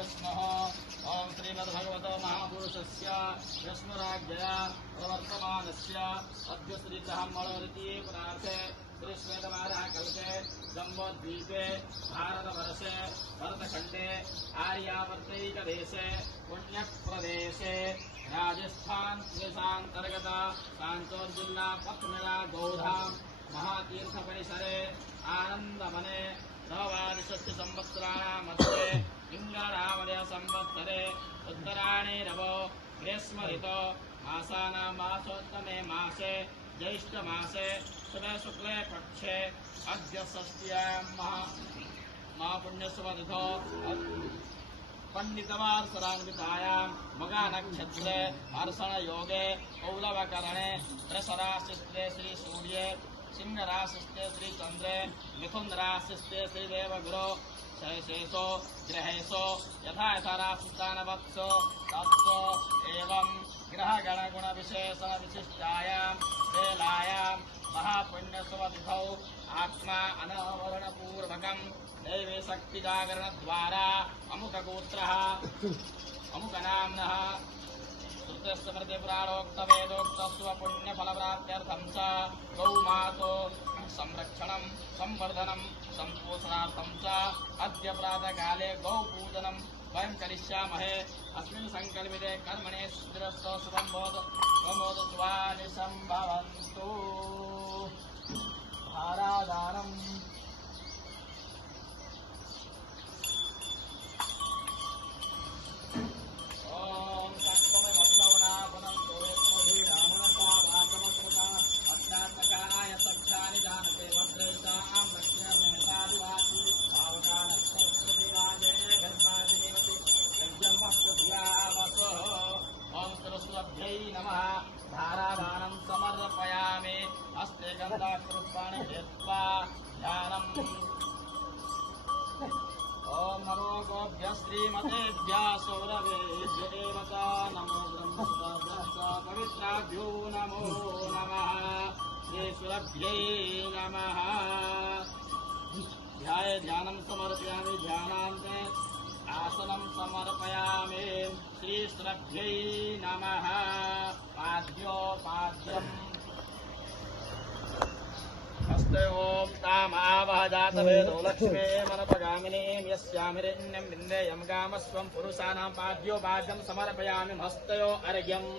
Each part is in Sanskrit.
विष्णुः ओम श्रीमद्भगवतो महापुरुषस्य विष्णुराज्ञया प्रवर्तमानस्य अद्य श्रीब्रह्मणोरिति पुरार्थे श्री श्वेतवारः कल्पे जम्बोद्वीपे भारतवर्षे भरतखण्डे आर्यावर्तैकदेशे पुण्यप्रदेशे राजस्थान देशान्तर्गत कांचोर जिल्ला पत्मिला गौधाम महातीर्थ परिसरे आनंदवने नववार्षस्य संवत्सराणां मध्ये इंगळरामदय संवत्सरे उत्तरायणे नवो ग्रीष्म ऋतो मासानां मासोत्तमे मासे ज्येष्ठ मासे शुभे शुक्ले पक्षे अद्य षष्ट्यां महापुण्यसुमतिथौ पंडितवार्षरान्वितायां मगा नक्षत्रे हर्षण योगे कौलवकरणे वृषराशिस्ते श्री सूर्ये सिंह राशिस्ते श्री चंद्रे मिथुन राशिस्ते श्री देवगुरो शेषो ग्रहेशो यथा यथा राशिस्थानवत्सो तत्सो एवं ग्रहगणगुण विशेषण विशिष्टायां वेलायां महापुण्यसुमतिथौ आत्मा अनावरणपूर्वकं दैवी शक्ति जागरण द्वारा अमुकगोत्रः अमुकनाम्नः श्रुतस्मृति पुराणोक्त वेदोक्त स्वपुण्य फलप्राप्त्यर्थं च गौमातो संरक्षणं संवर्धनं संपोषणार्थं च अद्य प्रातःकाले गौपूजनं वयं करिष्यामहे अस्मिन् संकल्पिते कर्मणे स्थिरस्तो सुबोधत्वानि सम्भवन्तु धारादानम् नमः धारादानं समर्पयामि हस्ते गन्धाकृष्पाणि हेत्वा ध्यानम् ओम नमो गोभ्यः श्रीमतेभ्यः सौरभेभ्य देवता नमो ब्रह्मस्ताभ्यः पवित्राभ्यो नमो नमः श्रीसुरभ्यै नमः ध्यानं समर्पयामि ध्यानान्ते आसनं समर्पयामि श्रीश्रभ्यै नमः पाद्योपाद्यम् हस्ते ओम तामावह जातवेदो लक्ष्मे मनपगामिनीं यस्यामिरण्यं विन्देयं गामस्वं पुरुषाणां पाद्योपाद्यं समर्पयामि हस्तयो अर्घ्यम्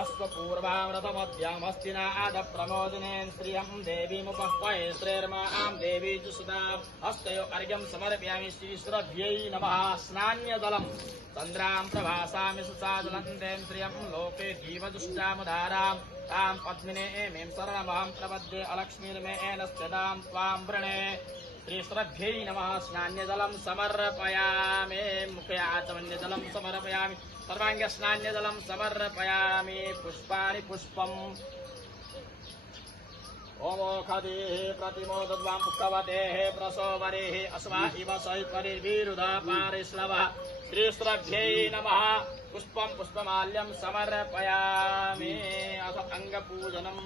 अश्वपूर्वामृतमध्यामस्तिना आदप्रमोदिनेन श्रियं देवीमुपह्वये श्रेर्मां देवी जुषुता हस्तयो अर्घ्यं समर्पयामि श्रीश्रभ्यै नमः स्नान्यजलं चन्द्रां प्रभासामि सुसादलन्देन श्रियं लोके जीवदुष्टामुदारां तां पद्मिने एमीं शरणमहं प्रपद्ये अलक्ष्मीर्मेण स्थितां त्वां वृणे श्रीश्रभ्यै नमः स्नान्यजलं समर्पयामि मुखे आचमन्यजलं समर्पयामि सर्वांग स्नान्यजलं समर्पयामि पुष्पाणि पुष्पम् ओमोखदेः प्रतिमोदद्वां पुष्पवतेः प्रसोवरेः अस्वा इव सैत्वरिर्विरुधा पारिश्रवः श्रीश्रभ्यै नमः पुष्पं पुष्पमाल्यं समर्पयामि अथ अङ्गपूजनम्